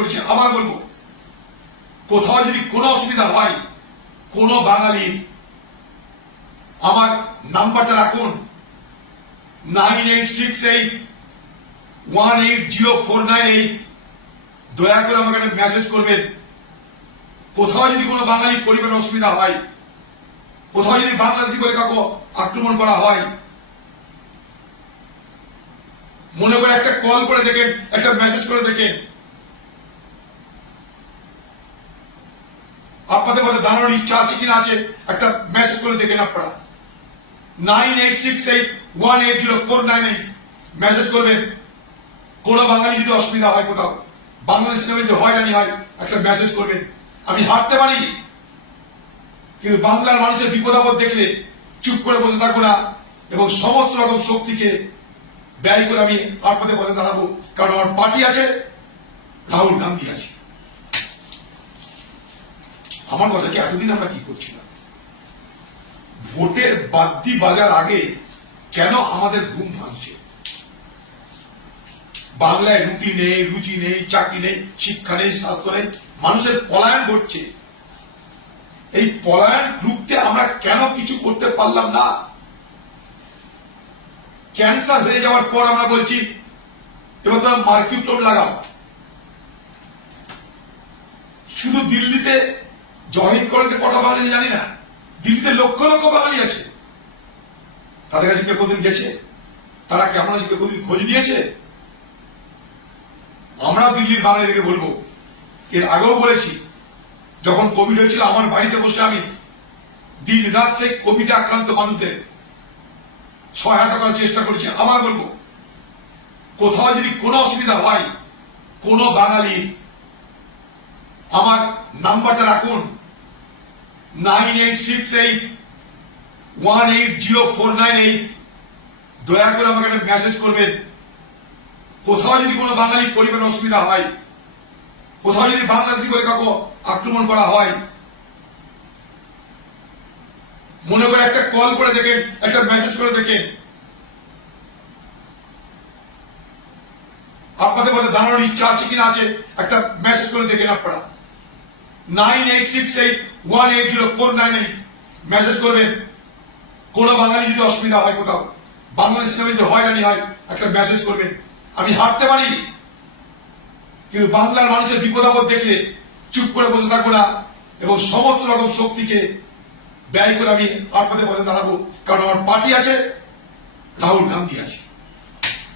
করছি, আবার বলবো, কোথাও যদি কোনো অসুবিধা হয় কোনো বাঙালির, আমার নাম্বারটা রাখুন 9868180498। দয়া করে আমাকে একটা মেসেজ করবেন। কোথাও যদি কোনো বাঙালি পরিবারের অসুবিধা হয়, কোথাও যদি বাংলাদেশি বলে কাউকে আক্রমণ করা হয়, মনে করে একটা কল করে দেখেন, একটা মেসেজ করে দেখেন। আপনাদের পাশে দাঁড়ানোর ইচ্ছা আছে কিনা আছে একটা মেসেজ করে দেখেন আপনারা। 9868180498 মেসেজ করবেন। কোন বাঙালি যদি অসুবিধা হয়, কোথাও বাংলাদেশ নামে যদি হয় জানি হয়, একটা মেসেজ করবেন। আমি হারতে পারি, কিন্তু বাংলার মানুষের বিপদ আপদ দেখলে চুপ করে বসে থাকবো না এবং সমস্ত রকম শক্তিকে ব্যয় করে আমি আপনাদের পাশে দাঁড়াবো। কারণ আমার পার্টি আছে, রাহুল গান্ধী আছে। আমার কথা কি এতদিন আমরা কি করছিলাম? ভোটের বাদ্যি বাজার আগে কেন আমাদের ঘুম ভাঙছে? বাংলায় রুটি নেই, রুচি নেই, চাকরি নেই, শিক্ষা নেই, স্বাস্থ্য নেই, মানুষের পলায়ন ঘটছে। এই পলায়ন রুখতে আমরা কেন কিছু করতে পারলাম না? ক্যান্সার হয়ে যাওয়ার পর আমরা বলছি এবার তোমরা মার্কিউটোন লাগাও। শুধু দিল্লিতে জহির করতে কটা বাঙালি জানি না, দিল্লিতে লক্ষ লক্ষ বাঙালি আছে। তাদের কাছে কেউ কোনদিন গেছে? তারা কেমন আছে কেউ কোনদিন খোঁজ নিয়েছে? আমরাও দিল্লির বাঙালিদেরকে বলবো, এর আগেও বলেছি, যখন কোভিড হয়েছিল আমার বাড়িতে বসে আমি দিন রাত সেই কোভিড আক্রান্ত মানুষদের সহায়তা করার চেষ্টা করেছি। আবার বলবো, কোথাও যদি কোনো অসুবিধা হয় কোনো বাঙালির, আমার নাম্বারটা রাখুন 9868180498। দয়া করে আমাকে একটা মেসেজ করবেন। কোথাও যদি কোনো বাঙালি পরিবারের অসুবিধা হয়, কোথাও যদি বাংলাদেশি বলে কাউকে আক্রমণ করা হয়, মনে করে একটা কল করে দেখেন, একটা মেসেজ করে দেখেন। আপনাদের পাশে দাঁড়ানোর ইচ্ছা আছে কিনা আছে একটা মেসেজ করে দেখেন আপনারা। 9868180498 মেসেজ করবেন। কোন বাঙালি যদি অসুবিধা হয়, কোথাও বাংলাদেশ নামে যদি হয় জানি হয়, একটা মেসেজ করবেন। আমি হারতে পারি, কিন্তু বাংলার মানুষের বিপদ আপদ দেখলে চুপ করে বসে থাকবো না এবং সমস্ত রকম শক্তিকে ব্যয় করে আমি আপনাদের পাশে দাঁড়াবো। কারণ আমার পার্টি আছে, রাহুল গান্ধী আছে।